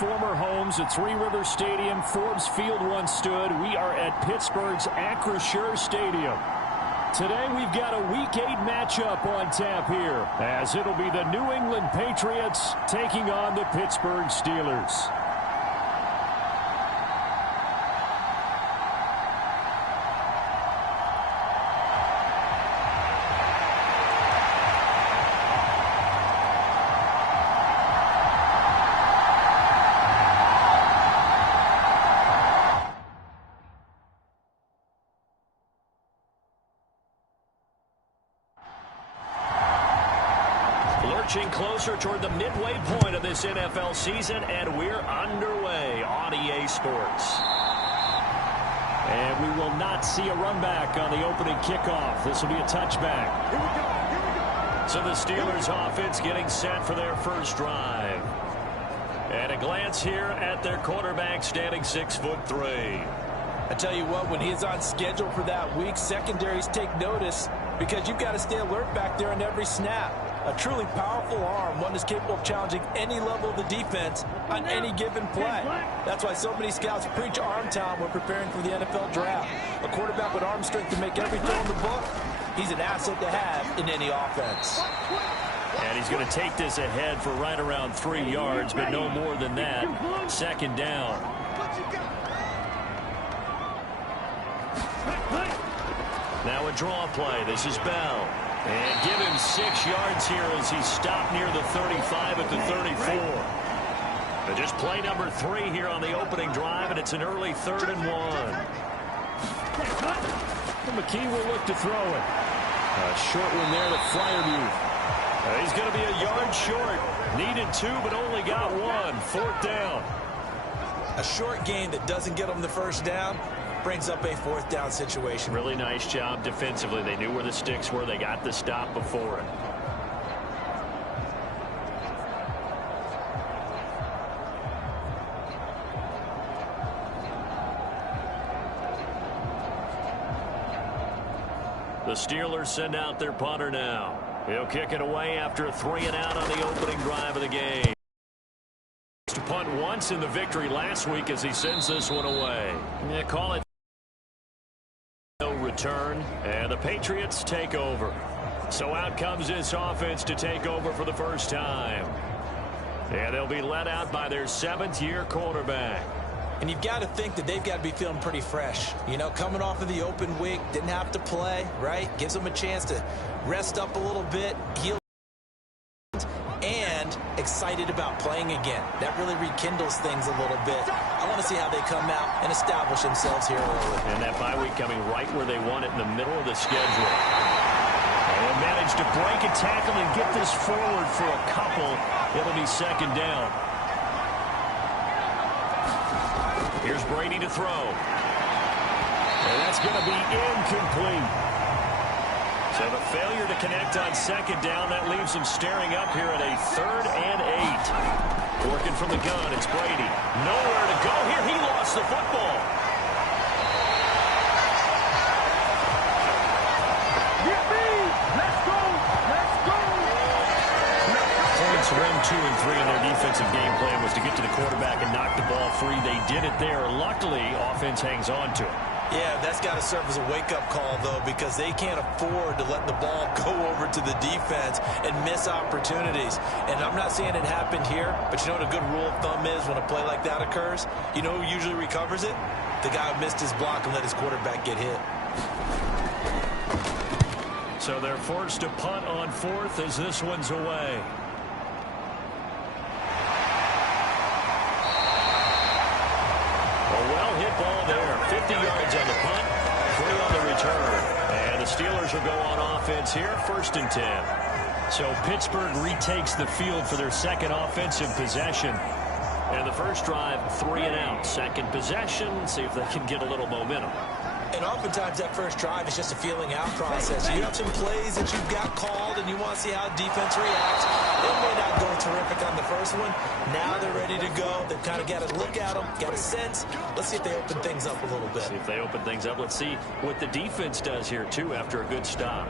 Former homes at Three River Stadium, Forbes Field once stood. We are at Pittsburgh's Acrisure Stadium. Today we've got a Week 8 matchup on tap here, as it'll be the New England Patriots taking on the Pittsburgh Steelers. Lurching closer toward the midway point of this NFL season, and we're underway on EA Sports. And we will not see a run back on the opening kickoff. This will be a touchback. Here we go. So the Steelers offense getting set for their first drive. And a glance here at their quarterback, standing 6'3". I tell you what, when he's on schedule for that week, secondaries take notice because you've got to stay alert back there on every snap. A truly powerful arm, one that's capable of challenging any level of the defense on any given play. That's why so many scouts preach arm talent when preparing for the NFL draft. A quarterback with arm strength to make every throw in the book, he's an asset to have in any offense. And he's going to take this ahead for right around 3 yards, but no more than that. Second down. Now a draw play. This is Bell. And give him 6 yards here as he's stopped near the 35 at the 34. But just play number 3 here on the opening drive, and it's an early 3rd and 1. And McKee will look to throw it. A short one there to Fryermuth. He's going to be a yard short. Needed 2, but only got 1. 4th down. A short gain that doesn't get him the first down brings up a 4th down situation. Really nice job defensively. They knew where the sticks were. They got the stop before it. The Steelers send out their punter now. He'll kick it away after a 3 and out on the opening drive of the game. To punt once in the victory last week as he sends this one away. Yeah, call it no return, and the Patriots take over. So out comes this offense to take over for the first time. And they'll be led out by their 7th-year quarterback. And you've got to think that they've got to be feeling pretty fresh. You know, coming off of the open week, didn't have to play, right? Gives them a chance to rest up a little bit, heal, and excited about playing again. That really rekindles things a little bit. I want to see how they come out and establish themselves here early. And that bye week coming right where they want it, in the middle of the schedule. And managed to break a tackle and get this forward for a couple. It'll be 2nd down. Here's Brady to throw. And that's going to be incomplete. So the failure to connect on 2nd down, that leaves him staring up here at a 3rd and 8. Working from the gun, it's Brady. Nowhere to go here. He lost the football. Get me! Let's go! Let's go! Points 1, 2, and 3 in their defensive game plan was to get to the quarterback and knock the ball free. They did it there. Luckily, offense hangs on to it. Yeah, that's got to serve as a wake-up call, though, because they can't afford to let the ball go over to the defense and miss opportunities. And I'm not saying it happened here, but you know what a good rule of thumb is when a play like that occurs? You know who usually recovers it? The guy who missed his block and let his quarterback get hit. So they're forced to punt on 4th as this one's away. Well-hit ball there. 50 yards on the punt, 3 on the return. And the Steelers will go on offense here, 1st and 10. So Pittsburgh retakes the field for their 2nd offensive possession. And the first drive, 3 and out. 2nd possession, see if they can get a little momentum. And oftentimes that first drive is just a feeling out process. You have some plays that you've got called and you want to see how defense reacts. They may not go terrific on the first one. Now they're ready to go. They've kind of got to look at them, got a sense. Let's see if they open things up a little bit. See if they open things up. Let's see what the defense does here, too, after a good stop.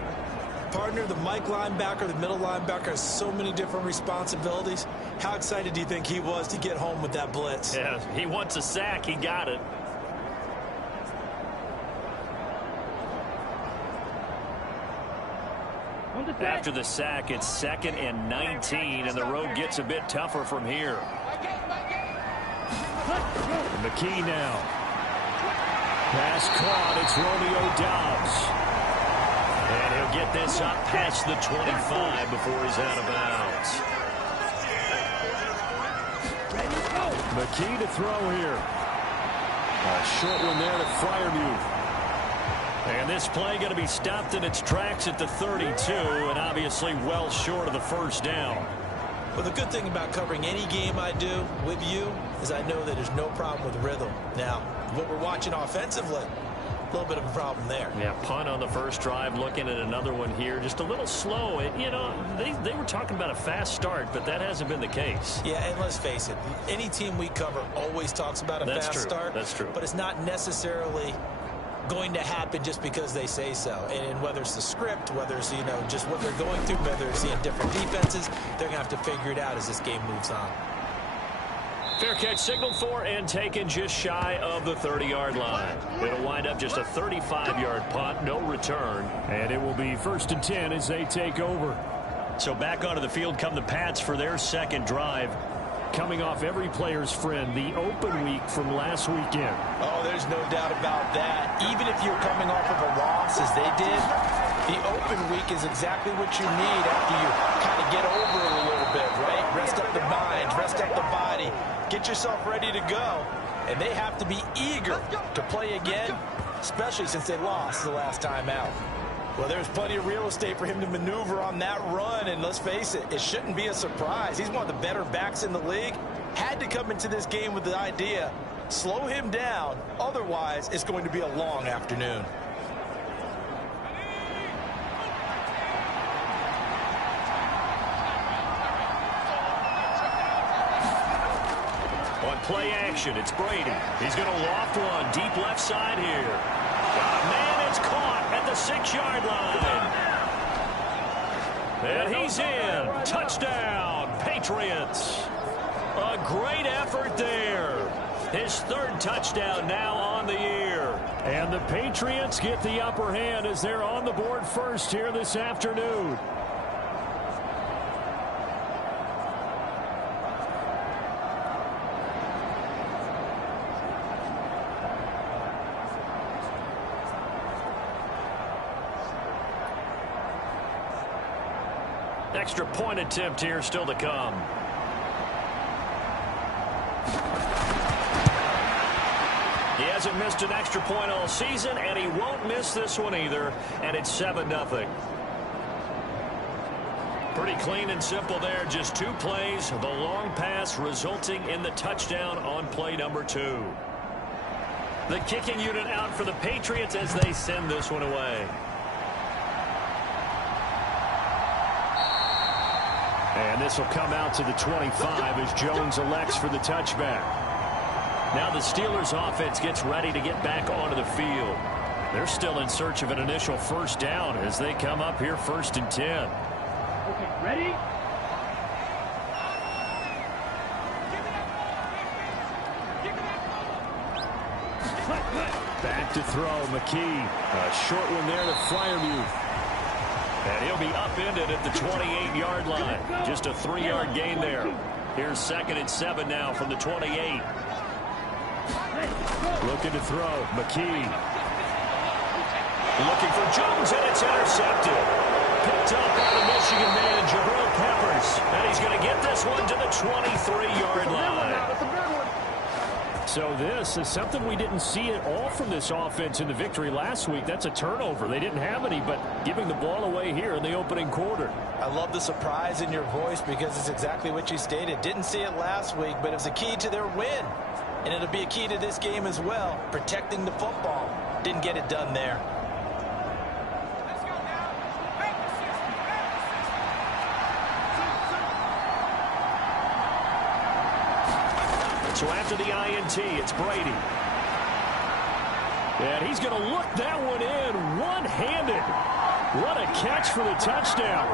Partner, the Mike linebacker, the middle linebacker has so many different responsibilities. How excited do you think he was to get home with that blitz? Yeah, he wants a sack. He got it. After the sack, it's 2nd and 19, and the road gets a bit tougher from here. McKee now. Pass caught. It's Romeo Doubs. And he'll get this up past the 25 before he's out of bounds. McKee to throw here. A short one there to Freiermuth. And this play going to be stopped in its tracks at the 32, and obviously well short of the first down. Well, the good thing about covering any game I do with you is I know that there's no problem with rhythm. Now, what we're watching offensively, a little bit of a problem there. Yeah, punt on the first drive, looking at another one here, just a little slow. You know, they were talking about a fast start, but that hasn't been the case. Yeah, and let's face it, any team we cover always talks about a fast start. That's true. But it's not necessarily going to happen just because they say so. And whether it's the script, whether it's, just what they're going through, whether it's seeing different defenses, they're going to have to figure it out as this game moves on. Fair catch signaled for and taken just shy of the 30-yard line. It'll wind up just a 35-yard punt, no return. And it will be 1st and 10 as they take over. So back onto the field come the Pats for their second drive. Coming off every player's friend, the open week from last weekend. Oh, there's no doubt about that. Even if you're coming off of a loss as they did, the open week is exactly what you need after you kind of get over it a little bit, right? Rest up the mind, rest up the body, get yourself ready to go. And they have to be eager to play again, especially since they lost the last time out. Well, there's plenty of real estate for him to maneuver on that run, and let's face it, it shouldn't be a surprise. He's one of the better backs in the league. Had to come into this game with the idea, slow him down, otherwise it's going to be a long afternoon. On play action, it's Brady. He's going to loft one deep left side here. Got a man, it's caught at the 6-yard line. And he's in. Touchdown, Patriots. A great effort there. His 3rd touchdown now on the year. And the Patriots get the upper hand as they're on the board first here this afternoon. Extra point attempt here still to come. He hasn't missed an extra point all season, and he won't miss this one either, and it's 7-0. Pretty clean and simple there, just 2 plays, the long pass resulting in the touchdown on play number 2. The kicking unit out for the Patriots as they send this one away. And this will come out to the 25 as Jones elects for the touchback. Now the Steelers offense gets ready to get back onto the field. They're still in search of an initial first down as they come up here 1st and 10. Okay, ready? Back to throw, McKee. A short one there to Freiermuth. And he'll be upended at the 28-yard line. Just a 3-yard gain there. Here's 2nd and 7 now from the 28. Looking to throw, McKee. Looking for Jones, and it's intercepted. Picked up by the Michigan man, Jabril Peppers. And he's going to get this one to the 23-yard line. So this is something we didn't see at all from this offense in the victory last week. That's a turnover. They didn't have any, but giving the ball away here in the opening quarter. I love the surprise in your voice because it's exactly what you stated. Didn't see it last week, but it's a key to their win. And it'll be a key to this game as well, protecting the football. Didn't get it done there. So after the INT, it's Brady. And he's going to look that one in one-handed. What a catch for the touchdown.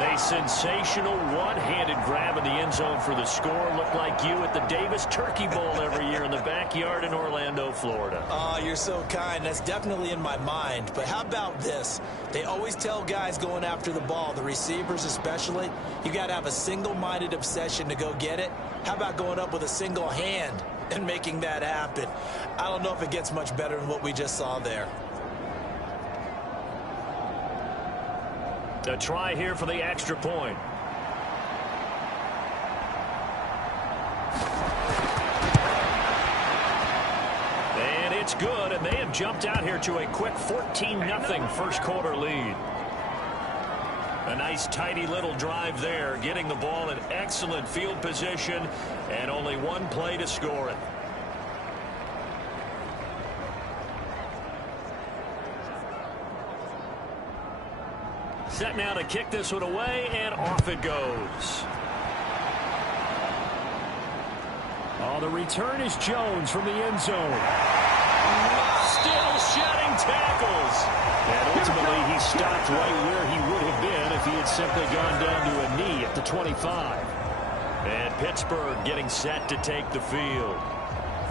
A sensational one-handed grab in the end zone for the score. Looked like you at the Davis Turkey Bowl every year in the backyard in Orlando, Florida. Oh, you're so kind. That's definitely in my mind. But how about this? They always tell guys going after the ball, the receivers especially, you got to have a single-minded obsession to go get it. How about going up with a single hand and making that happen? I don't know if it gets much better than what we just saw there. A try here for the extra point. And it's good, and they have jumped out here to a quick 14-0 first quarter lead. A nice tidy little drive there, getting the ball in excellent field position, and only one play to score it. Set now to kick this one away, and off it goes. Oh, the return is Jones from the end zone. Still shedding tackles. And ultimately, he stopped right where he would have been if he had simply gone down to a knee at the 25. And Pittsburgh getting set to take the field.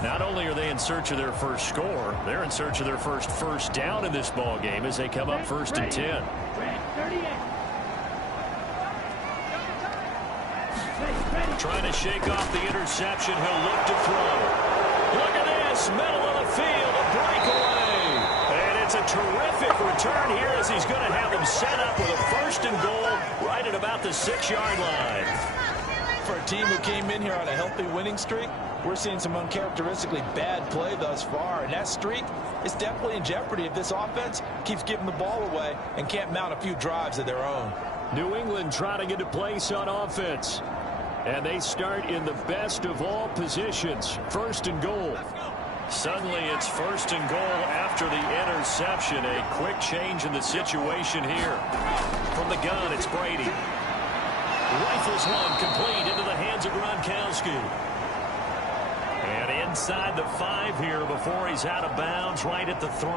Not only are they in search of their first score, they're in search of their first down in this ball game as they come up 1st and 10. Trying to shake off the interception. He'll look to throw. Look at this. Middle of the field. A breakaway. And it's a terrific return here as he's going to have them set up with a 1st and goal right at about the 6-yard line. For a team who came in here on a healthy winning streak, we're seeing some uncharacteristically bad play thus far. And that streak is definitely in jeopardy if this offense keeps giving the ball away and can't mount a few drives of their own. New England trying to get a place on offense. And they start in the best of all positions. 1st and goal. Suddenly it's 1st and goal after the interception. A quick change in the situation here. From the gun, it's Brady. Rifles one complete into the hands of Gronkowski. And inside the 5 here before he's out of bounds right at the 3.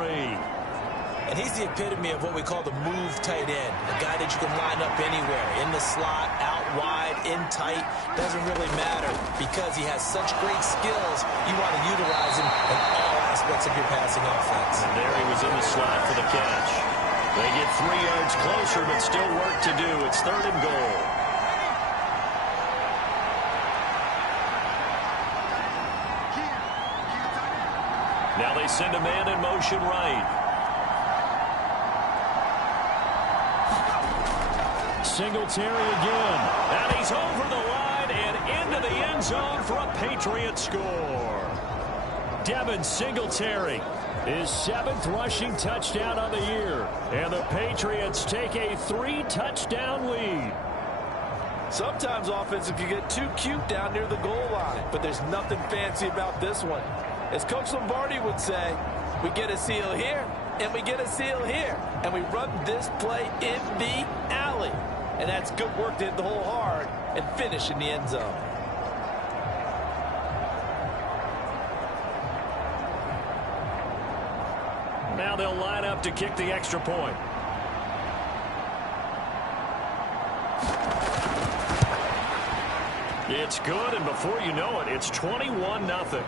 And he's the epitome of what we call the move tight end. A guy that you can line up anywhere. In the slot, out wide, in tight. Doesn't really matter because he has such great skills. You want to utilize him in all aspects of your passing offense. And there he was in the slot for the catch. They get 3 yards closer, but still work to do. It's 3rd and goal. Now they send a man in motion right. Singletary again. And he's over the line and into the end zone for a Patriot score. Devin Singletary, his 7th rushing touchdown on the year. And the Patriots take a 3-touchdown lead. Sometimes offensive can get too cute down near the goal line, but there's nothing fancy about this one. As Coach Lombardi would say, we get a seal here, and we get a seal here, and we run this play in the alley. And that's good work to hit the hole hard and finish in the end zone. Now they'll line up to kick the extra point. It's good, and before you know it, it's 21-0.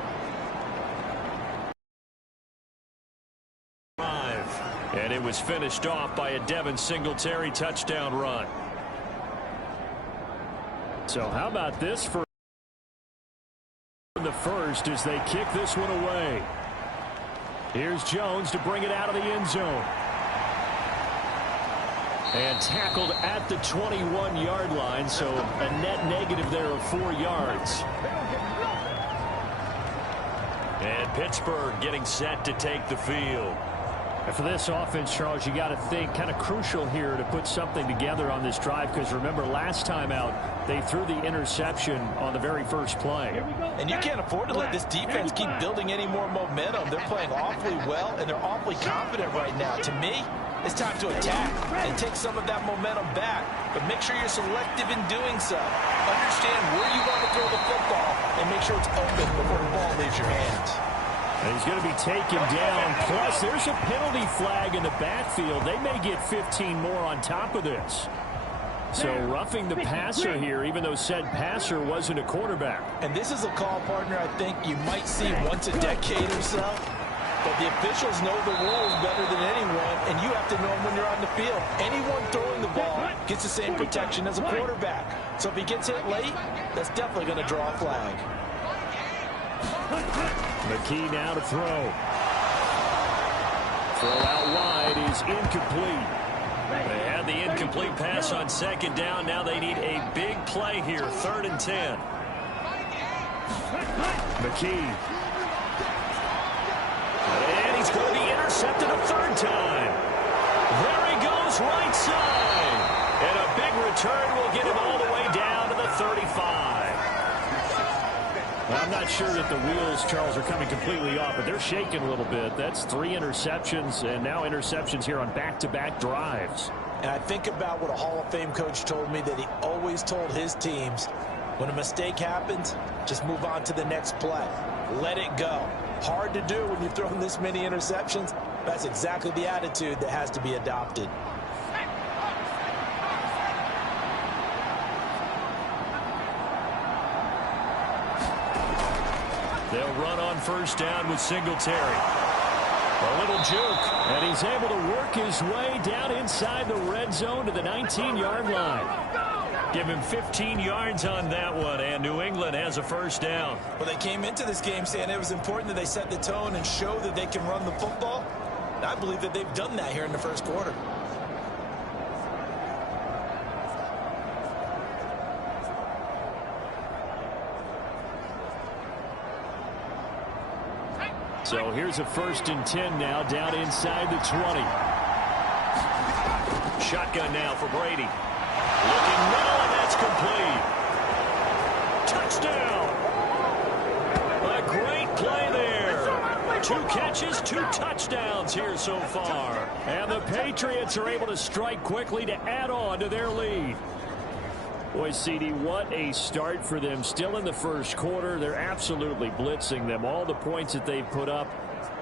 And it was finished off by a Devin Singletary touchdown run. So how about this for the first as they kick this one away? Here's Jones to bring it out of the end zone. And tackled at the 21-yard line, so a net negative there of 4 yards. And Pittsburgh getting set to take the field. And for this offense, Charles, you got to think kind of crucial here to put something together on this drive, because remember last time out they threw the interception on the very first play. And you can't afford to let this defense keep building any more momentum. They're playing awfully well, and they're awfully confident right now. To me, it's time to attack and take some of that momentum back, but make sure you're selective in doing so. Understand where you want to throw the football and make sure it's open before the ball leaves your hands. And he's going to be taken down. Plus, there's a penalty flag in the backfield. They may get 15 more on top of this. So roughing the passer here, even though said passer wasn't a quarterback. And this is a call, partner, I think you might see once a decade or so. But the officials know the rules better than anyone, and you have to know them when you're on the field. Anyone throwing the ball gets the same protection as a quarterback. So if he gets hit late, that's definitely going to draw a flag. McKee now to throw. Throw out wide is incomplete. They had the incomplete pass on second down. Now they need a big play here, 3rd and 10. McKee. And he's going to be intercepted a 3rd time. There he goes, right side. And a big return will get him all the way down to the 35. Well, I'm not sure that the wheels, Charles, are coming completely off, but they're shaking a little bit. That's 3 interceptions, and now interceptions here on back-to-back drives. And I think about what a Hall of Fame coach told me, that he always told his teams, when a mistake happens, just move on to the next play. Let it go. Hard to do when you've thrown this many interceptions. That's exactly the attitude that has to be adopted. They'll run on 1st down with Singletary. A little juke. And he's able to work his way down inside the red zone to the 19-yard line. Give him 15 yards on that one, and New England has a 1st down. Well, they came into this game saying it was important that they set the tone and show that they can run the football. And I believe that they've done that here in the 1st quarter. So here's a 1st and 10 now, down inside the 20. Shotgun now for Brady. Looking low, and that's complete. Touchdown! A great play there. 2 catches, 2 touchdowns here so far. And the Patriots are able to strike quickly to add on to their lead. Boy, CD, what a start for them. Still in the 1st quarter. They're absolutely blitzing them. All the points that they've put up,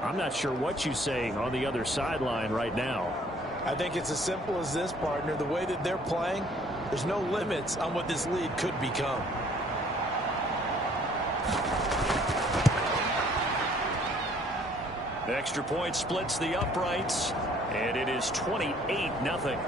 I'm not sure what you're saying on the other sideline right now. I think it's as simple as this, partner. The way that they're playing, there's no limits on what this lead could become. Extra point splits the uprights, and it is 28-0.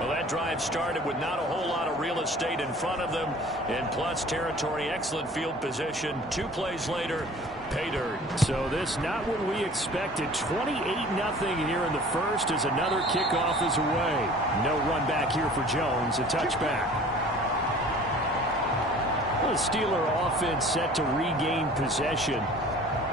Well, that drive started with not a whole lot of real estate in front of them. In plus territory, excellent field position. 2 plays later, pay dirt. So this not what we expected. 28-0 here in the 1st as another kickoff is away. No run back here for Jones. A touchback. The Steeler offense set to regain possession.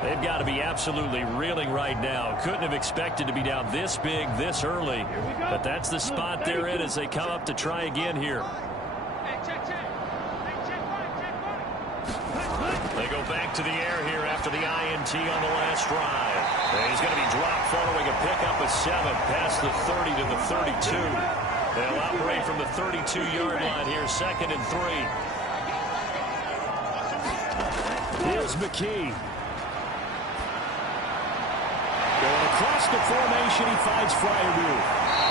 They've got to be absolutely reeling right now. Couldn't have expected to be down this big, this early. But that's the spot they're in as they come up to try again here. They go back to the air here after the INT on the last drive. And he's going to be dropped following a pickup of 7 past the 30 to the 32. They'll operate from the 32-yard line here, 2nd and 3. Here's McKee. Going across the formation, he finds Freiermuth.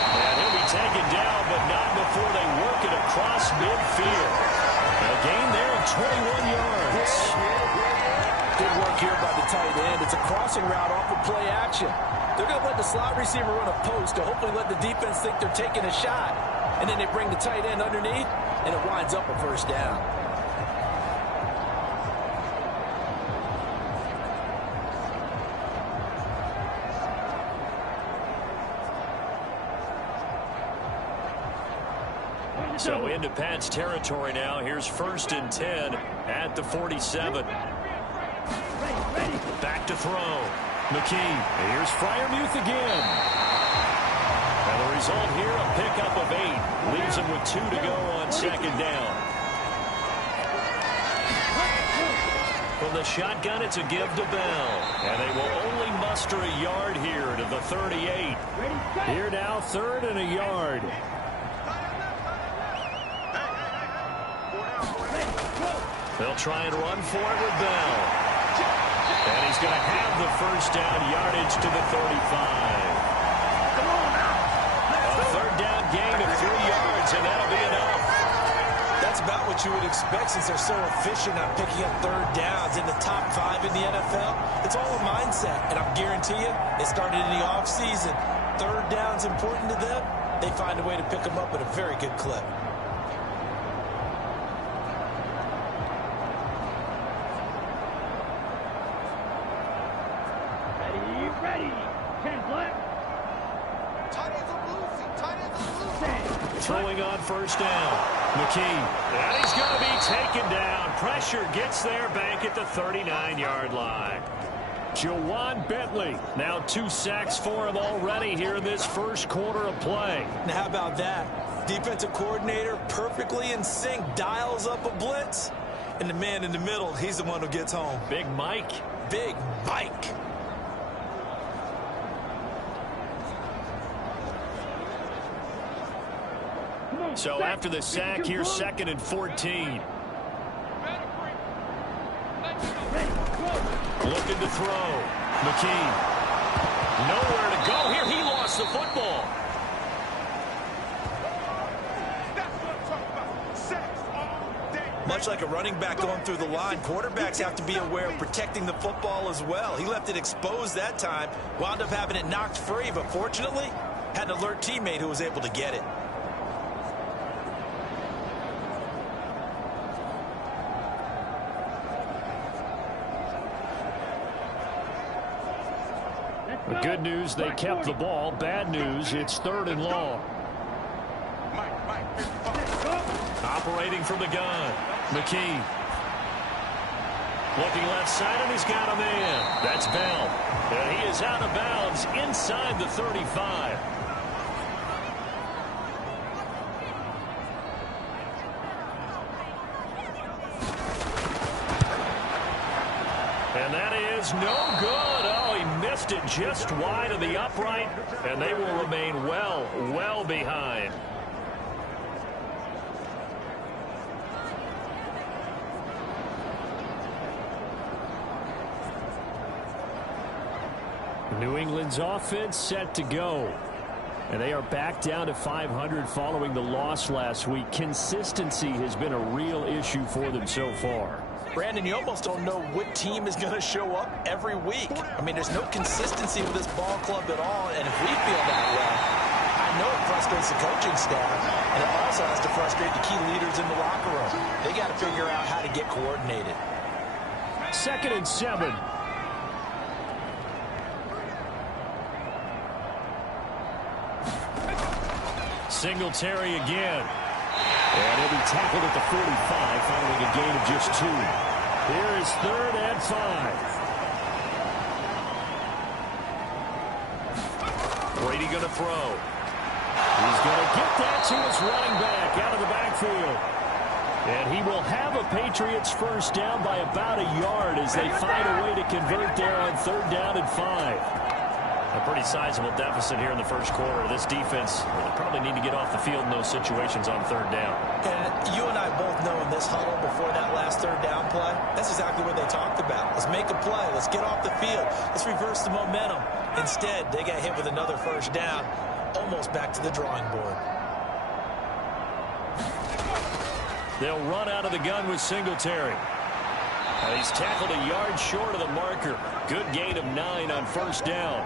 And he'll be taken down, but not before they work it across midfield. A gain there of 21 yards. Good work here by the tight end. It's a crossing route off of play action. They're going to let the slot receiver run a post to hopefully let the defense think they're taking a shot. And then they bring the tight end underneath, and it winds up a 1st down. So into Pat's territory now. Here's 1st and 10 at the 47. Back to throw. McKee. Here's Freiermuth again. And the result here, a pickup of 8. Leaves him with 2 to go on 2nd down. From the shotgun, it's a give to Bell. And they will only muster a yard here to the 38. Here now, 3rd and a yard. They'll try and run for it with Bell. And he's going to have the 1st down, yardage to the 35. A 3rd down gain of 3 yards, and that'll be enough. That's about what you would expect since they're so efficient on picking up third downs in the top 5 in the NFL. It's all a mindset, and I guarantee you, it started in the offseason. Third down's important to them. They find a way to pick them up at a very good clip. Ready. 10 left. Throwing on first down. McKee. And he's going to be taken down. Pressure gets there back at the 39-yard line. Jawan Bentley. Now 2 sacks for him already here in this first quarter of play. Now, how about that? Defensive coordinator perfectly in sync, dials up a blitz. And the man in the middle, he's the one who gets home. Big Mike. Big Mike. So after the sack, here's 2nd and 14. Looking to throw. McKee. Nowhere to go here. He lost the football. Much like a running back going through the line, quarterbacks have to be aware of protecting the football as well. He left it exposed that time, wound up having it knocked free, but fortunately, had an alert teammate who was able to get it. The good news, they kept the ball. Bad news, it's 3rd and long. Operating from the gun. McKee. Looking left side, and he's got a man. That's Bell. And he is out of bounds inside the 35. And that is no good. Oh, he missed it just wide of the upright, and they will remain well behind. New England's offense set to go. And they are back down to 500 following the loss last week. Consistency has been a real issue for them so far. Brandon, you almost don't know what team is going to show up every week. I mean, there's no consistency with this ball club at all, and if we feel that way, I know it frustrates the coaching staff, and it also has to frustrate the key leaders in the locker room. They got to figure out how to get coordinated. 2nd and 7. Singletary again. And he'll be tackled at the 45 following a gain of just 2. Here is 3rd and 5. Brady going to throw. He's going to get that to his running back out of the backfield. And he will have a Patriots first down by about a yard as they find a way to convert there on 3rd down and 5. A pretty sizable deficit here in the first quarter. This defense probably need to get off the field in those situations on 3rd down. And you and I both know in this huddle before that last 3rd down play, that's exactly what they talked about. Let's make a play. Let's get off the field. Let's reverse the momentum. Instead, they got hit with another first down, almost back to the drawing board. They'll run out of the gun with Singletary. He's tackled a yard short of the marker. Good gain of 9 on first down.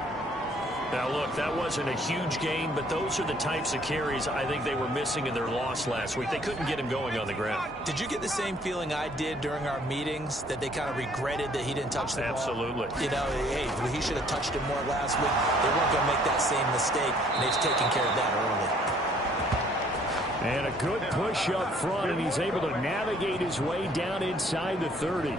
Now, look, that wasn't a huge gain, but those are the types of carries I think they were missing in their loss last week. They couldn't get him going on the ground. Did you get the same feeling I did during our meetings, that they kind of regretted that he didn't touch the ball? Absolutely. You know, hey, he should have touched it more last week. They weren't going to make that same mistake, and they've taken care of that early. And a good push up front, and he's able to navigate his way down inside the 30.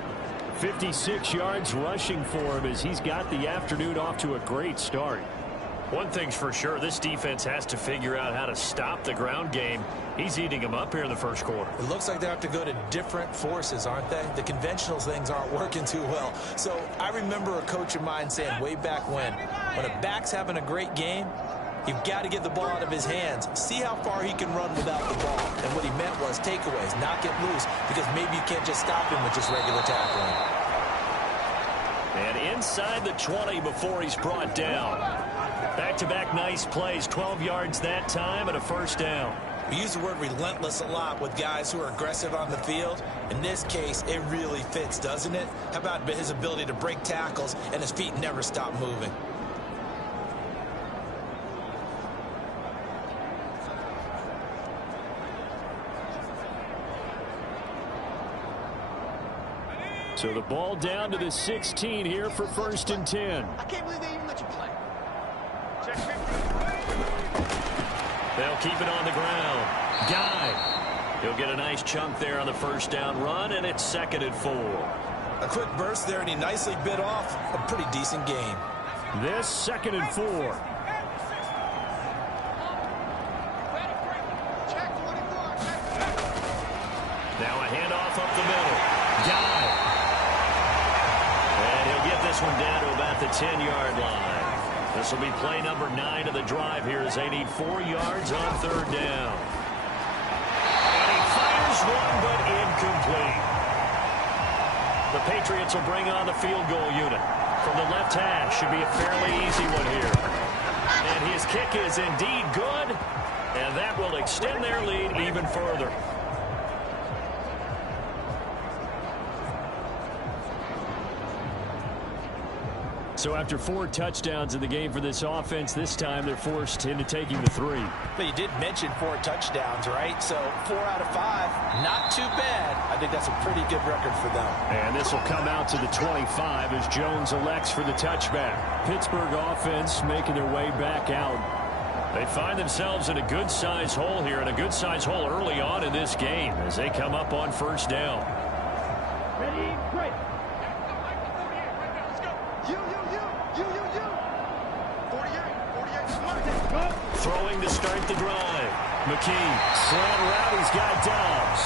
56 yards rushing for him as he's got the afternoon off to a great start. One thing's for sure, this defense has to figure out how to stop the ground game. He's eating them up here in the first quarter. It looks like they have to go to different forces, aren't they? The conventional things aren't working too well. So I remember a coach of mine saying way back when a back's having a great game, you've got to get the ball out of his hands. See how far he can run without the ball. And what he meant was takeaways, not get loose, because maybe you can't just stop him with just regular tackling. And inside the 20 before he's brought down. Back-to-back nice plays, 12 yards that time and a first down. We use the word relentless a lot with guys who are aggressive on the field. In this case, it really fits, doesn't it? How about his ability to break tackles and his feet never stop moving? So the ball down to the 16 here for 1st and 10. I can't believe they even let you play. Check 50. They'll keep it on the ground. Guy. He'll get a nice chunk there on the first down run, and it's 2nd and 4. A quick burst there, and he nicely bit off a pretty decent gain. This 2nd and 4. Now a handoff up the middle. Guy. And he'll get this one down to about the 10-yard line. This will be play number 9 of the drive here as they need 4 yards on 3rd down. And he fires one, but incomplete. The Patriots will bring on the field goal unit. From the left hash, should be a fairly easy one here. And his kick is indeed good, and that will extend their lead even further. So after 4 touchdowns in the game for this offense, this time they're forced into taking the 3. But you did mention 4 touchdowns, right? So 4 out of 5, not too bad. I think that's a pretty good record for them. And this will come out to the 25 as Jones elects for the touchback. Pittsburgh offense making their way back out. They find themselves in a good-sized hole here, and a good-sized hole early on in this game as they come up on 1st down. Ready, break. Throwing to start the drive. McKee, slant around, he's got Dobbs.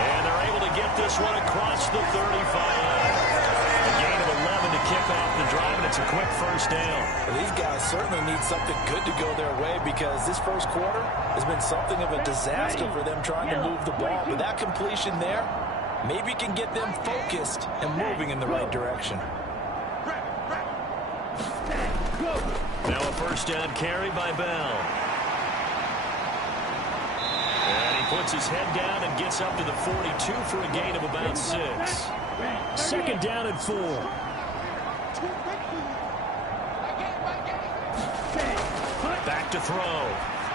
And they're able to get this one across the 35. A gain of 11 to kick off the drive, and it's a quick first down. Well, these guys certainly need something good to go their way because this first quarter has been something of a disaster for them trying to move the ball. But that completion there maybe can get them focused and moving in the right direction. Now a first down carry by Bell. And he puts his head down and gets up to the 42 for a gain of about 6. 2nd down and 4. Back to throw.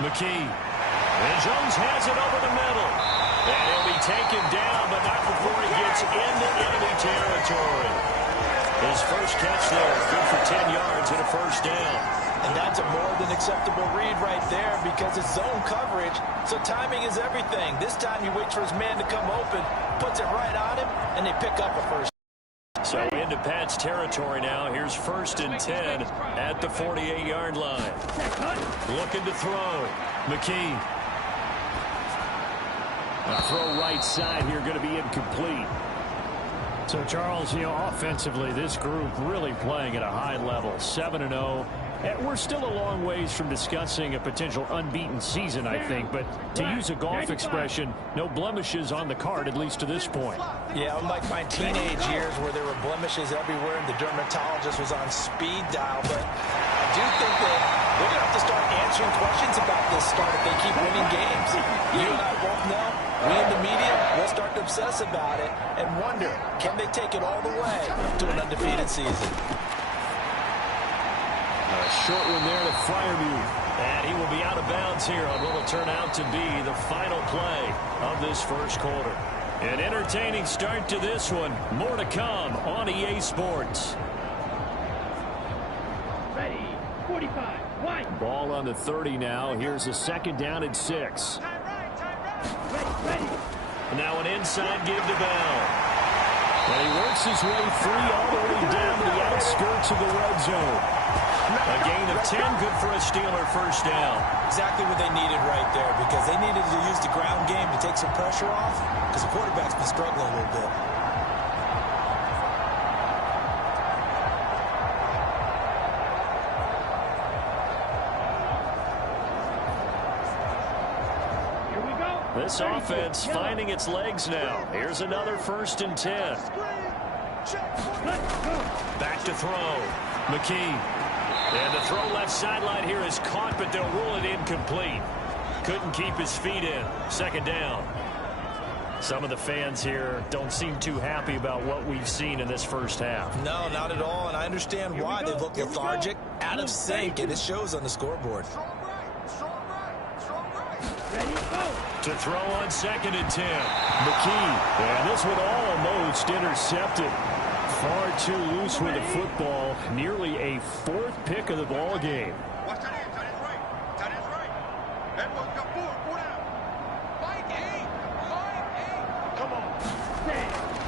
McKee. And Jones has it over the middle. And he'll be taken down, but not before he gets into enemy territory. His first catch there, good for 10 yards and a first down. And that's a more than acceptable read right there because it's zone coverage, so timing is everything. This time he waits for his man to come open, puts it right on him, and they pick up a first. So into Pat's territory now. Here's 1st and 10 at the 48-yard line. Looking to throw. McKee. A throw right side here going to be incomplete. So, Charles, offensively, this group really playing at a high level, 7-0. We're still a long ways from discussing a potential unbeaten season, I think. But to use a golf expression, no blemishes on the card, at least to this point. Yeah, unlike my teenage years where there were blemishes everywhere and the dermatologist was on speed dial. But I do think that they're going to have to start answering questions about this start if they keep winning games. You and I both know, we in the media will start to obsess about it and wonder, can they take it all the way to an undefeated season? A short one there to Fryermuth. And he will be out of bounds here on what will turn out to be the final play of this first quarter. An entertaining start to this one. More to come on EA Sports. Ready, 45, wide. Ball on the 30 now. Here's a 2nd down and 6. Ready. Now an inside give to Bell. And he works his way free all the way down to the outskirts of the red zone. A gain of 10, good for a Steeler first down. Exactly what they needed right there because they needed to use the ground game to take some pressure off because the quarterback's been struggling a little bit. Here we go. This offense finding its legs now. Here's another 1st and 10. Let's go. Back to throw. McKee. And the throw left sideline here is caught, but they'll rule it incomplete. Couldn't keep his feet in. Second down. Some of the fans here don't seem too happy about what we've seen in this first half. No, not at all, and I understand why. They look lethargic, out of sync, and it shows on the scoreboard. To throw on 2nd and 10. McKee. And this one almost intercepted. Far too loose with the football. Nearly a 4th pick of the ball game.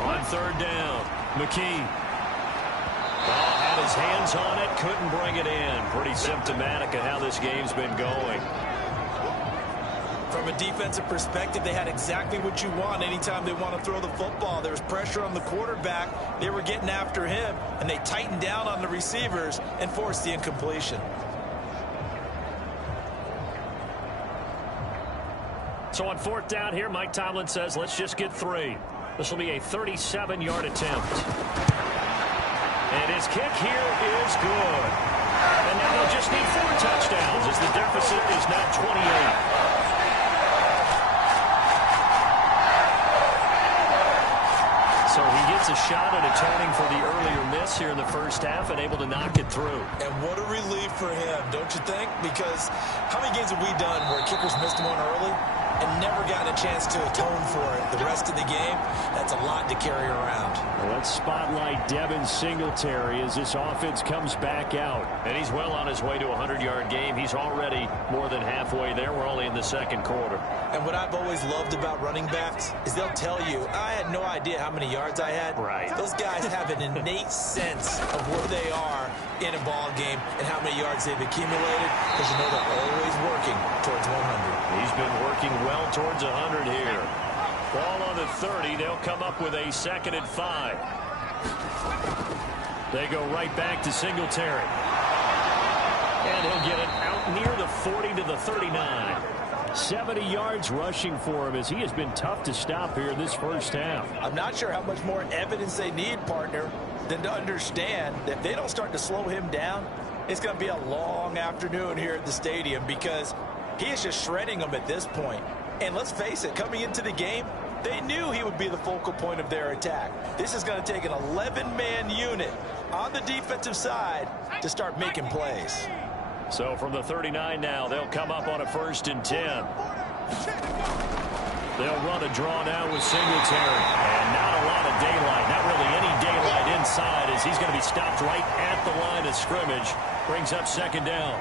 On 3rd down, McKee. Had his hands on it, couldn't bring it in. Pretty symptomatic of how this game's been going. From a defensive perspective, they had exactly what you want anytime they want to throw the football. There was pressure on the quarterback. They were getting after him, and they tightened down on the receivers and forced the incompletion. So on 4th down here, Mike Tomlin says, let's just get 3. This will be a 37-yard attempt. And his kick here is good. And now they'll just need 4 touchdowns as the deficit is now 28. So he gets a shot at atoning for the earlier miss here in the first half and able to knock it through. And what a relief for him, don't you think? Because how many games have we done where kickers missed one early and never gotten a chance to atone for it the rest of the game? That's a lot to carry around. Well, let's spotlight Devin Singletary as this offense comes back out. And he's well on his way to a 100-yard game. He's already more than halfway there. We're only in the 2nd quarter. And what I've always loved about running backs is they'll tell you, I had no idea how many yards I had. Right. Those guys have an innate sense of where they are in a ball game and how many yards they've accumulated, because you know they're always working towards 100. He's been working well towards 100 here. Ball on the 30. They'll come up with a 2nd and 5. They go right back to Singletary. And he'll get it out near the 40 to the 39. 70 yards rushing for him as he has been tough to stop here in this first half. I'm not sure how much more evidence they need, partner, than to understand that if they don't start to slow him down, it's going to be a long afternoon here at the stadium, because he is just shredding them at this point. And let's face it, coming into the game, they knew he would be the focal point of their attack. This is going to take an 11-man unit on the defensive side to start making plays. So from the 39 now, they'll come up on a 1st and 10. They'll run a draw now with Singletary. And not a lot of daylight, not really any daylight inside, as he's going to be stopped right at the line of scrimmage. Brings up 2nd down.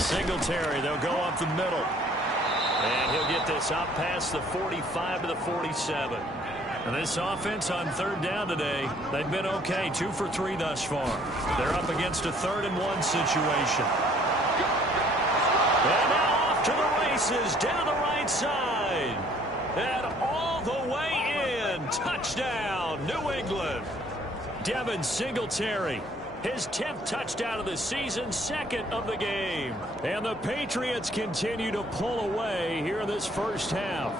Singletary, they'll go up the middle. And he'll get this up past the 45 to the 47. And this offense on 3rd down today, they've been okay. 2 for 3 thus far. They're up against a 3rd and 1 situation. And now off to the races down the right side. And all the way in. Touchdown, New England. Devin Singletary. His 10th touchdown of the season, 2nd of the game. And the Patriots continue to pull away here in this first half.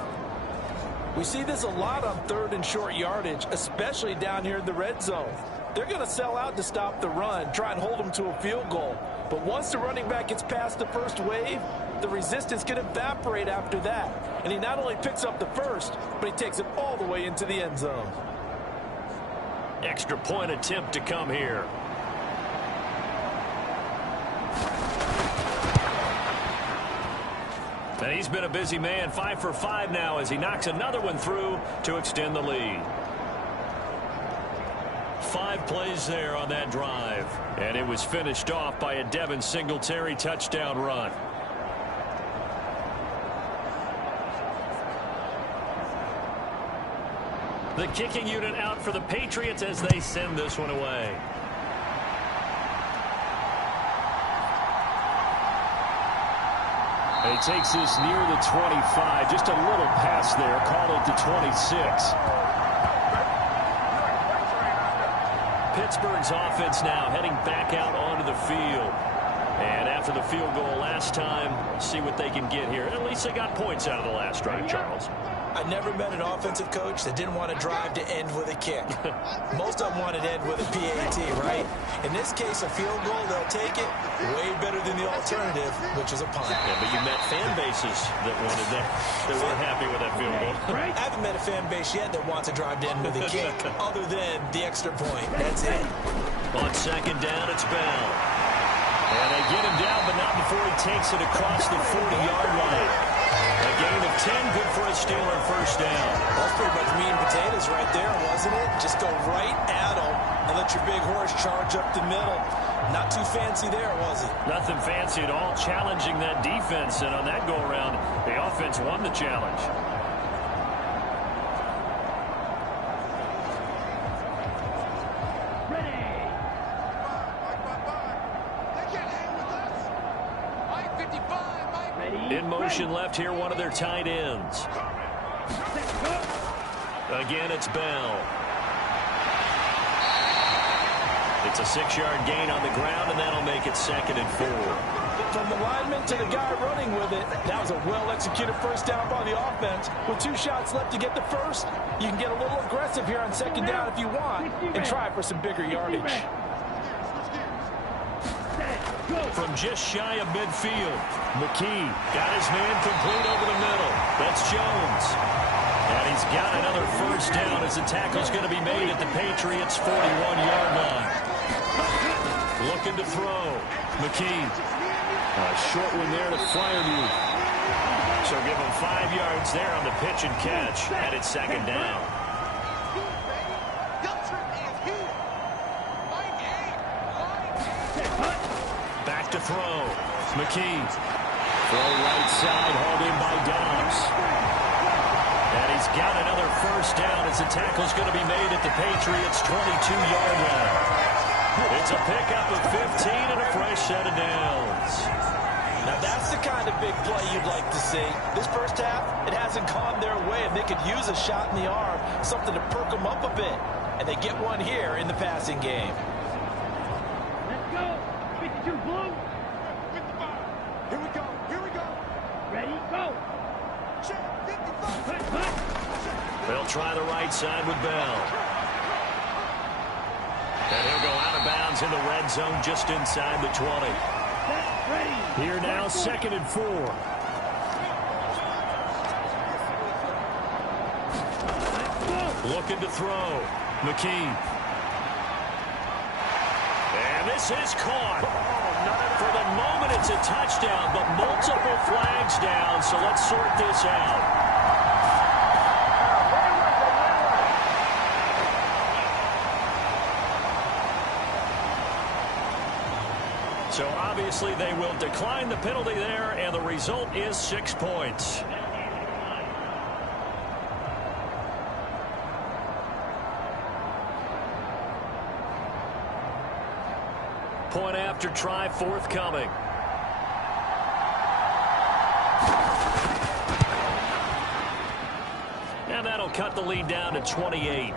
We see this a lot on 3rd and short yardage, especially down here in the red zone. They're going to sell out to stop the run, try and hold them to a field goal. But once the running back gets past the first wave, the resistance can evaporate after that. And he not only picks up the first, but he takes it all the way into the end zone. Extra point attempt to come here. And he's been a busy man, 5 for 5 now as he knocks another one through to extend the lead. 5 plays there on that drive. And it was finished off by a Devin Singletary touchdown run. The kicking unit out for the Patriots as they send this one away. And he takes this near the 25. Just a little pass there. Call it the 26. Pittsburgh's offense now heading back out onto the field. And after the field goal last time, see what they can get here. At least they got points out of the last drive, Charles. I never met an offensive coach that didn't want to drive to end with a kick. Most of them wanted to end with a PAT, right? In this case, a field goal, they'll take it way better than the alternative, which is a punt. Yeah, but you met fan bases that wanted that. They weren't happy with that field goal. I haven't met a fan base yet that wants to drive to end with a kick other than the extra point. That's it. On second down, it's Bell. And they get him down, but not before he takes it across the 40-yard line. A gain of 10, good for a Steeler first down. That's pretty much meat and potatoes right there, wasn't it? Just go right at them and let your big horse charge up the middle. Not too fancy there, was it? Nothing fancy at all, challenging that defense. And on that go-around, the offense won the challenge. In motion left here, one of their tight ends. Again, it's Bell. It's a 6-yard gain on the ground, and that'll make it 2nd and 4. From the lineman to the guy running with it, that was a well-executed first down by the offense. With 2 shots left to get the first, you can get a little aggressive here on second down if you want and try for some bigger yardage. From just shy of midfield, McKee got his man complete over the middle. That's Jones. And he's got another first down as the tackle's going to be made at the Patriots' 41-yard line. Looking to throw. McKee. A short one there to Fryermuth. So give him 5 yards there on the pitch and catch. And it's 2nd down. Back to throw. McKee. Throw right side, hauled in by Dobbs. And he's got another first down as the tackle's going to be made at the Patriots' 22-yard line. It's a pickup of 15 and a fresh set of downs. Now that's the kind of big play you'd like to see. This first half, it hasn't gone their way, and they could use a shot in the arm, something to perk them up a bit. And they get one here in the passing game. Let's go. 52 blue. Here we go. Here we go. Ready, go. Check. 55. They'll try the right side with Bell. And he'll go out of bounds in the red zone just inside the 20. Here now, 2nd and 4. Looking to throw. McKee. And this is caught. For the moment, it's a touchdown, but multiple flags down, so let's sort this out. So obviously they will decline the penalty there, and the result is 6 points. Point after try forthcoming. And that'll cut the lead down to 28.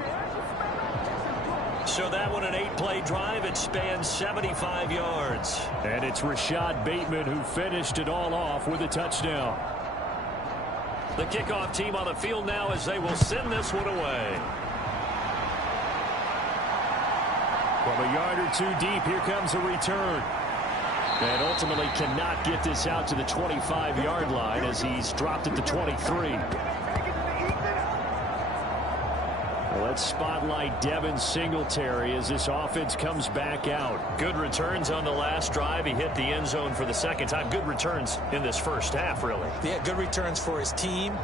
So that one, an 8-play drive. It spans 75 yards. And it's Rashad Bateman who finished it all off with a touchdown. The kickoff team on the field now as they will send this one away. From a yard or two deep, here comes a return. And ultimately cannot get this out to the 25-yard line as he's dropped at the 23. Let's spotlight Devin Singletary as this offense comes back out. Good returns on the last drive. He hit the end zone for the second time. Good returns in this first half, really. Yeah, good returns for his team.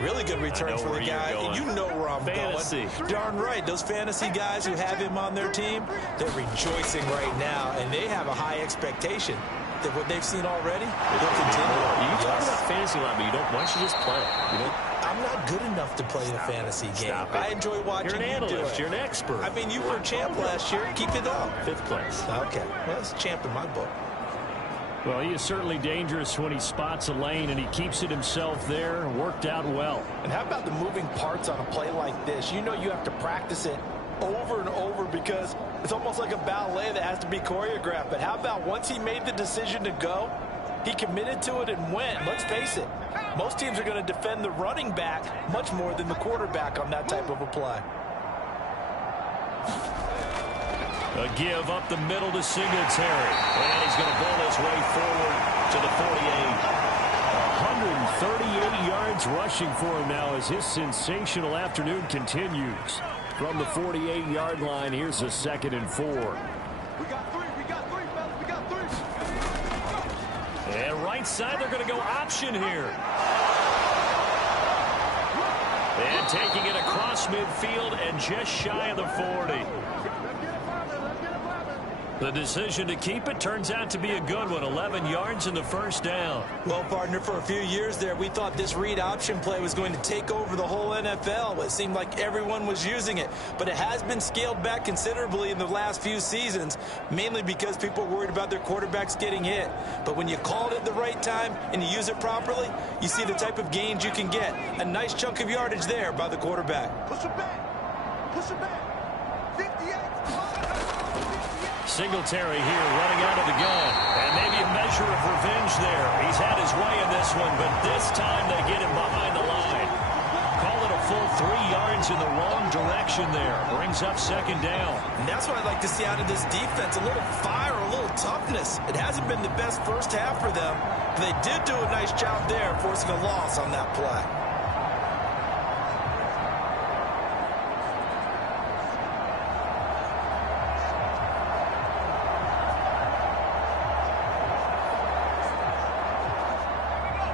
Really good returns for the guy. And you know where I'm Fantasy. going. Darn right. Those fantasy guys who have him on their team, they're rejoicing right now, and they have a high expectation that what they've seen already, they'll continue. You talk about fantasy a lot, but you don't. Why don't you just play it? You know? I'm not good enough to play in a fantasy game. I enjoy watching You're an you do analyst. it. You're an expert. I mean, you were a champ last year. Keep it up. 5th place. Okay. Well, that's a champ in my book. Well, he is certainly dangerous when he spots a lane, and he keeps it himself there. Worked out well. And how about the moving parts on a play like this? You know you have to practice it over and over because it's almost like a ballet that has to be choreographed. But how about once he made the decision to go, he committed to it and went. Let's face it, most teams are going to defend the running back much more than the quarterback on that type of a play. A give up the middle to Singletary. And he's going to ball his way forward to the 48. 138 yards rushing for him now as his sensational afternoon continues. From the 48-yard line, here's a 2nd and 4. We got three, fellas, we got three. And right side, they're going to go option here. And taking it across midfield and just shy of the 40. The decision to keep it turns out to be a good one. 11 yards in the first down. Well, partner, for a few years there, we thought this read option play was going to take over the whole NFL. It seemed like everyone was using it. But it has been scaled back considerably in the last few seasons, mainly because people are worried about their quarterbacks getting hit. But when you call it at the right time and you use it properly, you see the type of gains you can get. A nice chunk of yardage there by the quarterback. Push it back. Push it back. 58. Singletary here running out of the gun. And maybe a measure of revenge there. He's had his way in this one, but this time they get him behind the line. Call it a full 3 yards in the wrong direction there. Brings up 2nd down. And that's what I'd like to see out of this defense. A little fire, a little toughness. It hasn't been the best first half for them, but they did do a nice job there forcing a loss on that play.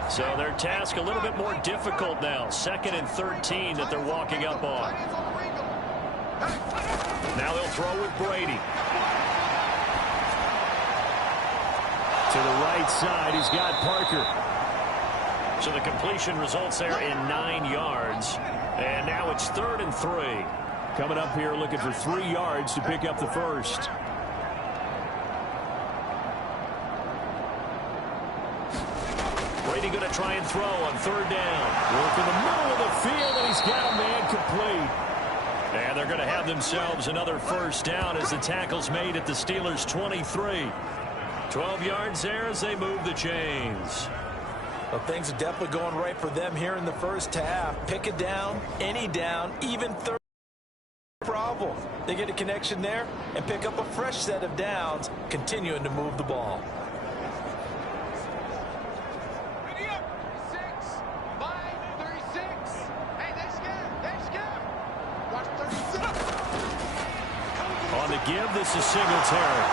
So their task a little bit more difficult now. 2nd and 13 that they're walking up on. Now they'll throw with Brady. To the right side, he's got Parker. So the completion results there in 9 yards. And now it's 3rd and 3. Coming up here looking for 3 yards to pick up the first. Brady going to try and throw on 3rd down. Work in the middle of the field, and he's got a man complete. And they're going to have themselves another first down as the tackle's made at the Steelers' 23. 12 yards there as they move the chains. Well, things are definitely going right for them here in the first half. Pick a down, any down, even third problem. They get a connection there and pick up a fresh set of downs, continuing to move the ball. On the give, this is Singletary.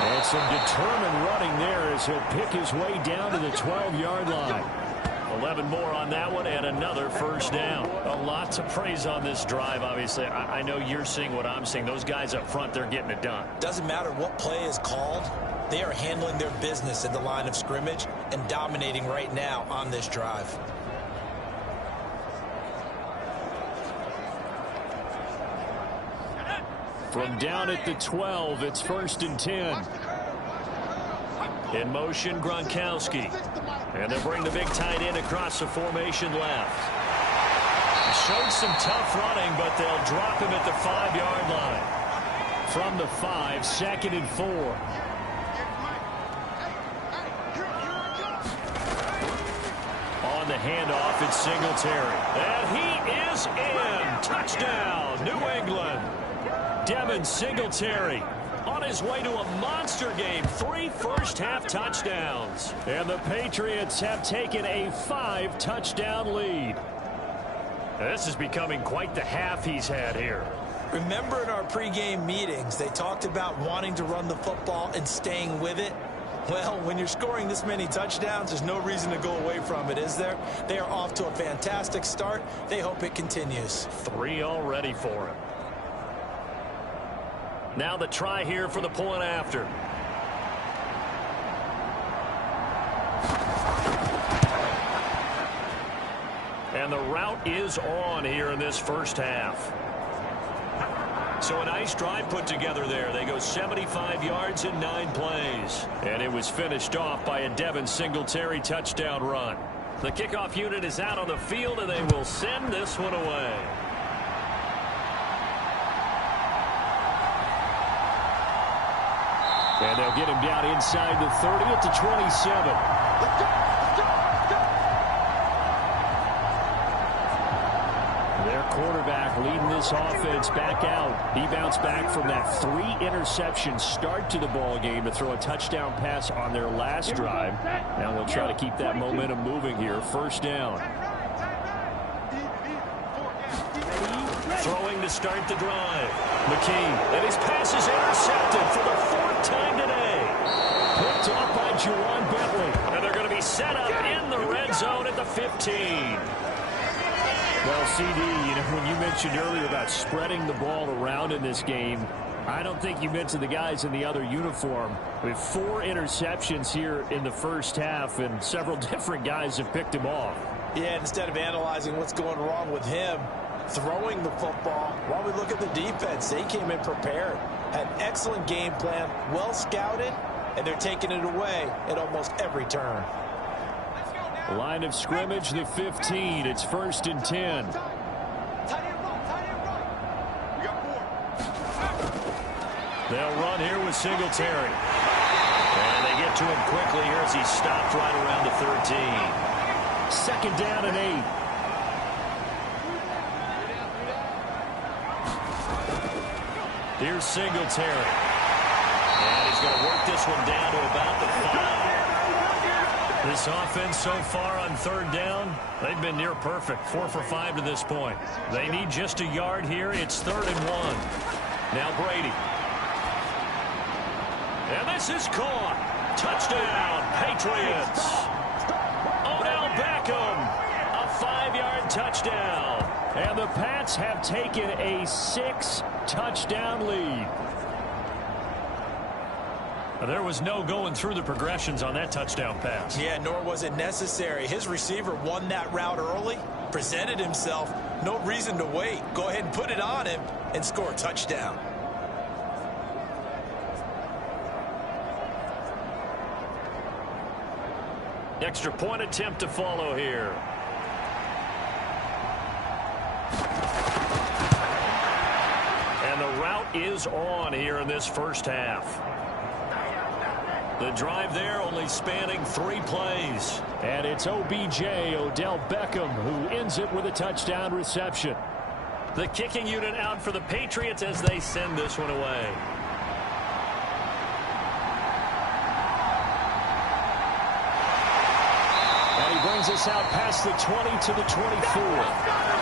And some determined running there as he'll pick his way down to the 12-yard line. 11 more on that one and another first down. A lot to praise on this drive, obviously. I know you're seeing what I'm seeing. Those guys up front, they're getting it done. Doesn't matter what play is called. They are handling their business at the line of scrimmage and dominating right now on this drive. From down at the 12, it's 1st and 10. In motion, Gronkowski. And they'll bring the big tight end across the formation left. He showed some tough running, but they'll drop him at the 5-yard line. From the 5, 2nd and 4. On the handoff, it's Singletary. And he is in. Touchdown, New England. Devin Singletary on his way to a monster game. 3 first-half touchdowns. And the Patriots have taken a 5-touchdown lead. This is becoming quite the half he's had here. Remember in our pregame meetings, they talked about wanting to run the football and staying with it? Well, when you're scoring this many touchdowns, there's no reason to go away from it, is there? They are off to a fantastic start. They hope it continues. 3 already for him. Now the try here for the point after. And the route is on here in this first half. So a nice drive put together there. They go 75 yards in 9 plays. And it was finished off by a Devin Singletary touchdown run. The kickoff unit is out on the field, and they will send this one away. And they'll get him down inside the 30 at the 27. Their quarterback leading this offense back out. He bounced back from that 3-interception start to the ball game to throw a touchdown pass on their last drive. Now we'll try to keep that momentum moving here. First down. Throwing to start the drive. McKee, and his pass is intercepted for the 4th time today. Picked off by Juwan Bentley. And they're going to be set up in the red zone at the 15. Well, CD, when you mentioned earlier about spreading the ball around in this game, I don't think you mentioned the guys in the other uniform. With 4 interceptions here in the first half, and several different guys have picked him off. Yeah, instead of analyzing what's going wrong with him, throwing the football, while we look at the defense, they came in prepared, had an excellent game plan, well scouted, and they're taking it away at almost every turn. Line of scrimmage, the 15. It's 1st and 10. They'll run here with Singletary. And they get to him quickly here as he stopped right around the 13. 2nd down and 8. Here's Singletary. And he's going to work this one down to about the 5. This offense so far on 3rd down, they've been near perfect. 4 for 5 to this point. They need just a yard here. It's 3rd and 1. Now Brady. And this is caught. Touchdown, Patriots. Odell Beckham. A 5-yard touchdown. And the Pats have taken a 6-touchdown lead. There was no going through the progressions on that touchdown pass. Yeah, nor was it necessary. His receiver won that route early, presented himself. No reason to wait. Go ahead and put it on him and score a touchdown. Extra point attempt to follow here. And the route is on here in this first half. The drive there only spanning 3 plays. And it's OBJ, Odell Beckham, who ends it with a touchdown reception. The kicking unit out for the Patriots as they send this one away. And he brings us out past the 20 to the 24.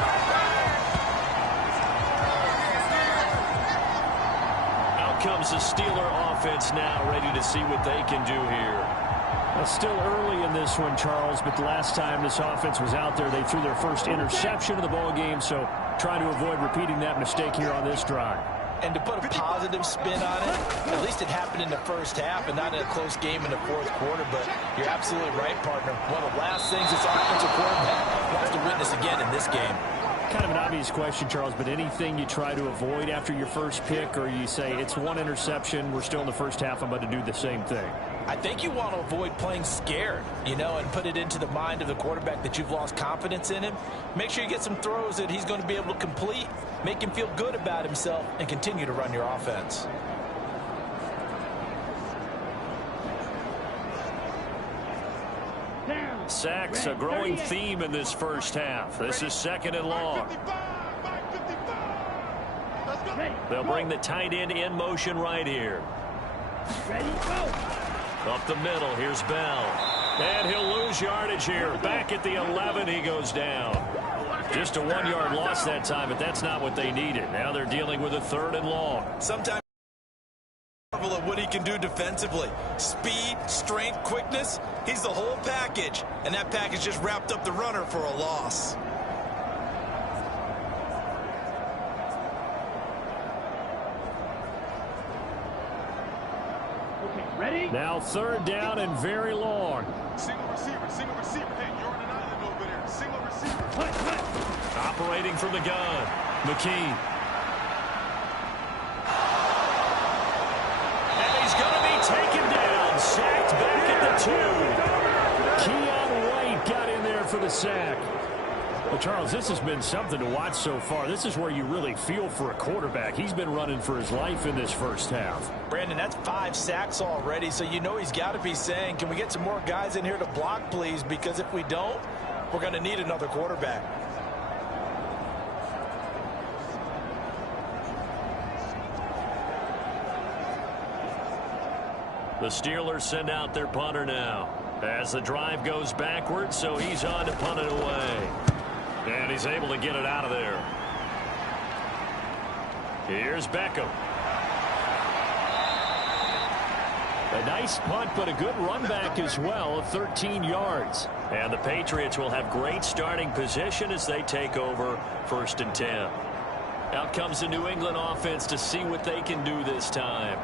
Comes the Steeler offense now, ready to see what they can do here. Well, still early in this one, Charles, but the last time this offense was out there, they threw their first interception of the ball game, so trying to avoid repeating that mistake here on this drive. And to put a positive spin on it, at least it happened in the first half and not in a close game in the 4th quarter, but you're absolutely right, partner. One of the last things this offensive quarterback wants to witness again in this game. Kind of an obvious question, Charles, but anything you try to avoid after your first pick, or you say it's 1 interception, we're still in the first half, I'm about to do the same thing? I think you want to avoid playing scared, and put it into the mind of the quarterback that you've lost confidence in him. Make sure you get some throws that he's going to be able to complete, make him feel good about himself, and continue to run your offense. Sacks, a growing theme in this first half. This is 2nd and long. They'll bring the tight end in motion right here. Up the middle, here's Bell. And he'll lose yardage here. Back at the 11, he goes down. Just a 1-yard loss that time, but that's not what they needed. Now they're dealing with a 3rd and long. Sometimes marvel at what he can do defensively. Speed, strength, quickness. He's the whole package. And that package just wrapped up the runner for a loss. Okay, ready? Now 3rd down and very long. Single receiver. Hey, you're on an island over there. Single receiver. Operating from the gun. McKee. And he's going to be taken down. Sacked back at the 2. Keon White got in there for the sack. Well, Charles, this has been something to watch so far. This is where you really feel for a quarterback. He's been running for his life in this first half. Brandon, that's 5 sacks already, so you know he's got to be saying, can we get some more guys in here to block, please? Because if we don't, we're going to need another quarterback. The Steelers send out their punter now as the drive goes backwards, so he's on to punt it away. And he's able to get it out of there. Here's Beckham. A nice punt, but a good run back as well, 13 yards. And the Patriots will have great starting position as they take over 1st and 10. Out comes the New England offense to see what they can do this time.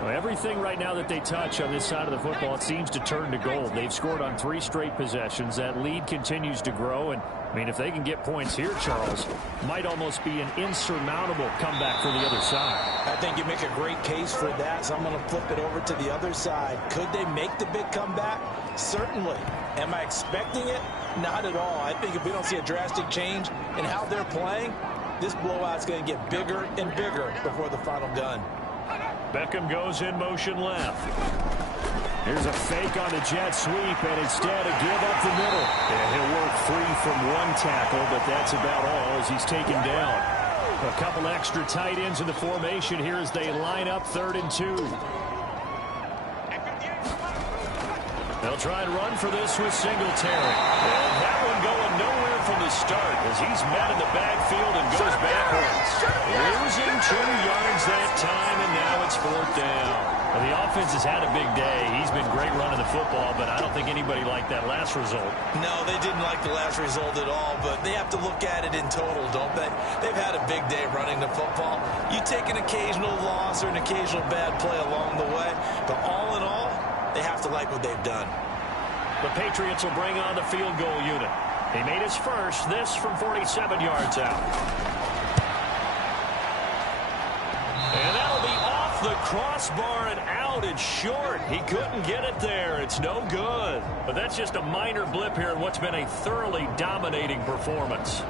Well, everything right now that they touch on this side of the football, it seems to turn to gold. They've scored on 3 straight possessions. That lead continues to grow. And, I mean, if they can get points here, Charles, might almost be an insurmountable comeback for the other side. I think you make a great case for that, so I'm going to flip it over to the other side. Could they make the big comeback? Certainly. Am I expecting it? Not at all. I think if we don't see a drastic change in how they're playing, this blowout's going to get bigger and bigger before the final gun. Beckham goes in motion left. Here's a fake on the jet sweep, and instead a give up the middle. And he'll work free from 1 tackle, but that's about all as he's taken down. A couple extra tight ends in the formation here as they line up 3rd and 2. They'll try and run for this with Singletary. And that one going nowhere from the start as he's met in the backfield and goes backwards. Losing 2 yards that time, and now it's 4th down. Well, the offense has had a big day. He's been great running the football, but I don't think anybody liked that last result. No, they didn't like the last result at all, but they have to look at it in total, don't they? They've had a big day running the football. You take an occasional loss or an occasional bad play along the way, but all in all, they have to like what they've done. The Patriots will bring on the field goal unit. He made his first, this from 47 yards out. And that'll be off the crossbar and out. It's short. He couldn't get it there. It's no good. But that's just a minor blip here in what's been a thoroughly dominating performance.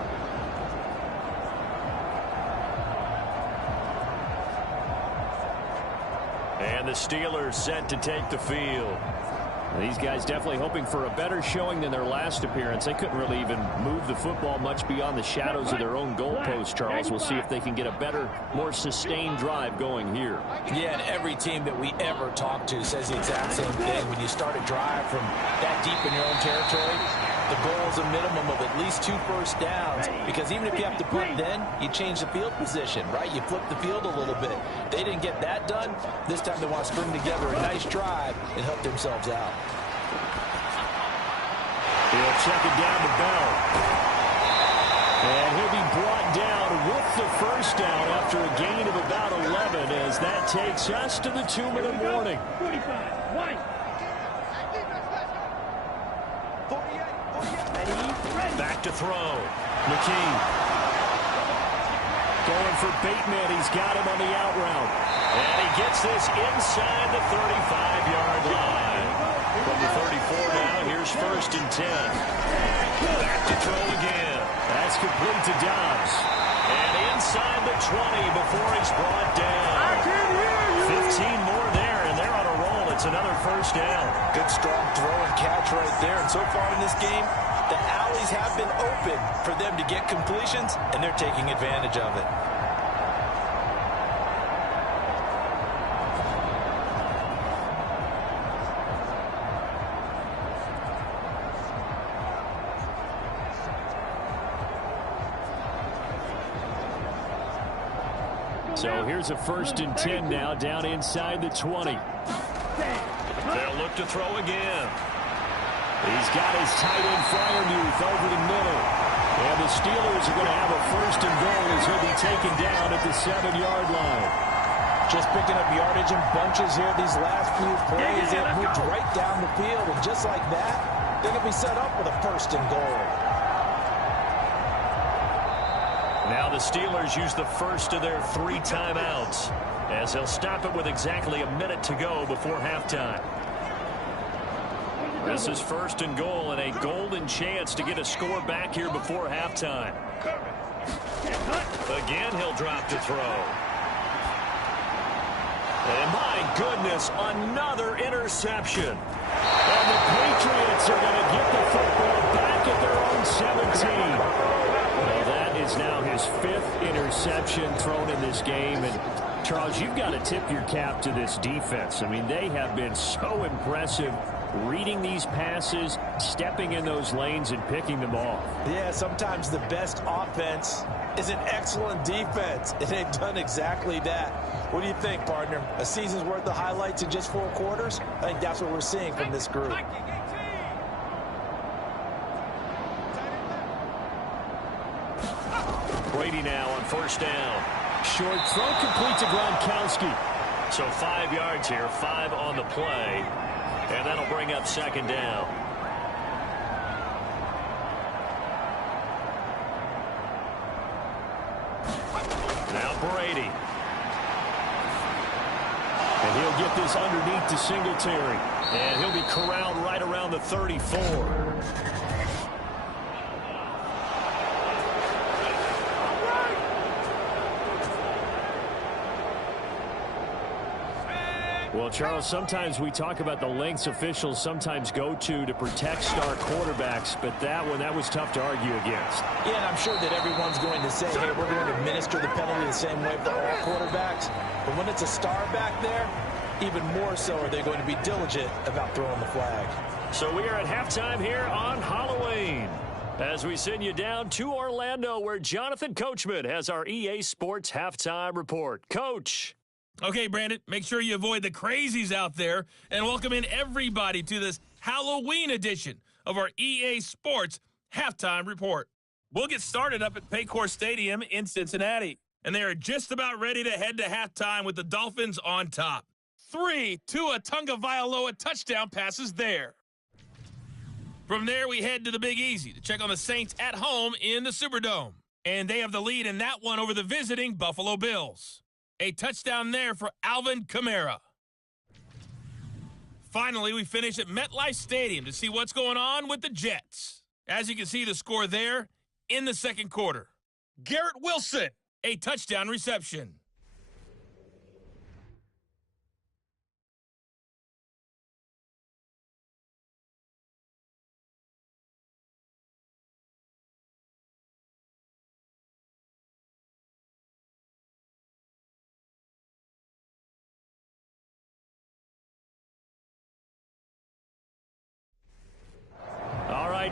And the Steelers set to take the field. These guys definitely hoping for a better showing than their last appearance. They couldn't really even move the football much beyond the shadows of their own goalpost, Charles. We'll see if they can get a better, more sustained drive going here. Yeah, and every team that we ever talk to says the exact same thing. When you start a drive from that deep in your own territory, the goal is a minimum of at least 2 first downs, because even if you have to punt then, you change the field position, right? You flip the field a little bit. They didn't get that done. This time they want to string together a nice drive and help themselves out. He'll check it down to Bell. And he'll be brought down with the first down after a gain of about 11 as that takes us to the 2-minute warning. 45, one. Back to throw. McKee. Going for Bateman. He's got him on the out route. And he gets this inside the 35-yard line. From the 34 now, here's 1st and 10. Back to throw again. That's complete to Dobbs. And inside the 20 before he's brought down. 15 more there, and they're on a roll. It's another 1st down. Good strong throw and catch right there. And so far in this game, the alleys have been open for them to get completions, and they're taking advantage of it. So here's a 1st and 10 now down inside the 20. They'll look to throw again. He's got his tight end Fryermuth over the middle. And the Steelers are going to have a 1st and goal as he'll be taken down at the 7-yard line. Just picking up yardage in bunches here these last few plays. It moved right down the field, and just like that, they're going to be set up with a 1st and goal. Now the Steelers use the first of their 3 timeouts as they'll stop it with exactly a minute to go before halftime. This is 1st and goal and a golden chance to get a score back here before halftime. Again, he'll drop to throw. And my goodness, another interception. And the Patriots are going to get the football back at their own 17. Well, that is now his 5th interception thrown in this game. And, Charles, you've got to tip your cap to this defense. I mean, they have been so impressive reading these passes, stepping in those lanes, and picking them off. Yeah, sometimes the best offense is an excellent defense, and they've done exactly that. What do you think, partner? A season's worth of highlights in just 4 quarters? I think that's what we're seeing from this group. Brady now on 1st down. Short throw complete to Gronkowski. So 5 yards here, 5 on the play. And that'll bring up 2nd down. Now Brady. And he'll get this underneath to Singletary. And he'll be corralled right around the 34. Well, Charles, sometimes we talk about the lengths officials sometimes go to protect star quarterbacks, but that was tough to argue against. Yeah, and I'm sure that everyone's going to say, hey, we're going to administer the penalty the same way for all quarterbacks. But when it's a star back there, even more so are they going to be diligent about throwing the flag. So we are at halftime here on Halloween, as we send you down to Orlando, where Jonathan Coachman has our EA Sports Halftime Report. Coach. Okay, Brandon, make sure you avoid the crazies out there and welcome in everybody to this Halloween edition of our EA Sports Halftime Report. We'll get started up at Paycor Stadium in Cincinnati, and they are just about ready to head to halftime with the Dolphins on top. 3 Tua Tagovailoa touchdown passes there. From there, we head to the Big Easy to check on the Saints at home in the Superdome, and they have the lead in that one over the visiting Buffalo Bills. A touchdown there for Alvin Kamara. Finally, we finish at MetLife Stadium to see what's going on with the Jets. As you can see, the score there in the 2nd quarter. Garrett Wilson, a touchdown reception.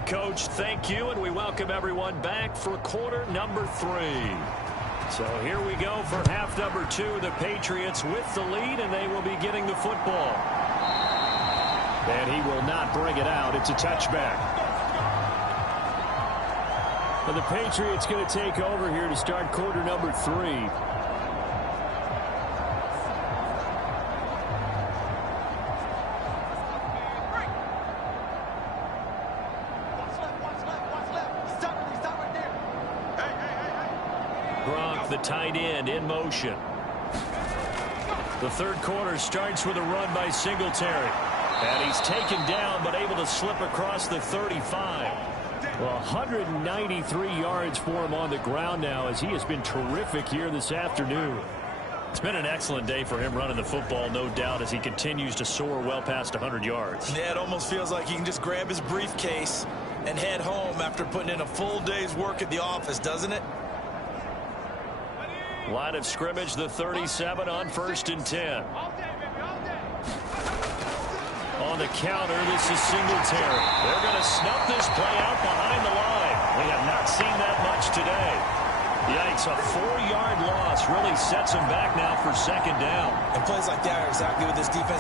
Coach, thank you, and we welcome everyone back for quarter number 3. So here we go for half number 2. The Patriots with the lead, and they will be getting the football. And he will not bring it out. It's a touchback. And the Patriots going to take over here to start quarter number 3. The tight end in motion. The 3rd quarter starts with a run by Singletary. And he's taken down, but able to slip across the 35. Well, 193 yards for him on the ground now, as he has been terrific here this afternoon. It's been an excellent day for him running the football, no doubt, as he continues to soar well past 100 yards. Yeah, it almost feels like he can just grab his briefcase and head home after putting in a full day's work at the office, doesn't it? Line of scrimmage, the 37 on 1st and 10. On the counter, this is Singletary. They're going to snuff this play out behind the line. We have not seen that much today. Yikes, a 4-yard loss really sets them back now for 2nd down. And plays like that are exactly what this defense